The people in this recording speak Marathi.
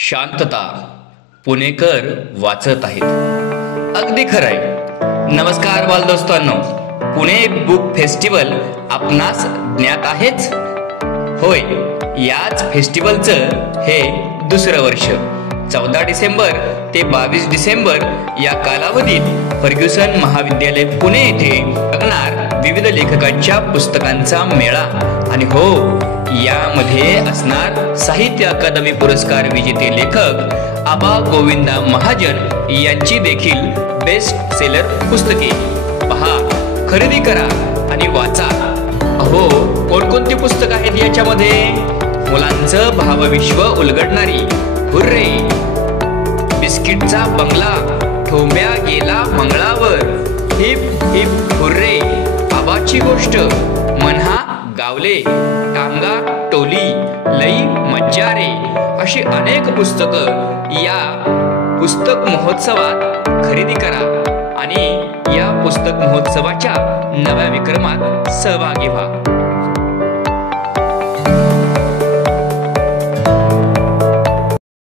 शांतता पुणेकर वाचत आहेत. अगदी खरंय. नमस्कार बालदोस्तांनो, पुणे बुक फेस्टिवल आपणास ज्ञात आहेच. होय, याच फेस्टिवलचं हे दुसरं वर्ष. 14 डिसेंबर ते 22 डिसेंबर या कालावधीत फर्ग्युसन महाविद्यालय पुणे येथे लागणार विविध लेखकांच्या पुस्तकांचा मेळा. आणि हो, यामध्ये असणार साहित्य अकादमी पुरस्कार विजेते लेखक आबा गोविंदा महाजन यांची देखील बेस्ट सेलर पुस्तके. पहा, खरेदी करा आणि वाचा. अहो, कोणकोणती पुस्तक आहेत याच्यामध्ये? मुलांचं भावविश्व उलगडणारी हुर्रे, बिस्किटचा बंगला, ठोंब्या गेला मंगळावर, हिप हिप हुर्रे, आबाची गोष्ट, मन्हा गावले, टांगा टोली, लई मज्जा रे, अशी अनेक पुस्तकं या पुस्तक महोत्सवात खरेदी करा आणि या पुस्तक महोत्सवाच्या नव्या विक्रमात सहभागी व्हा.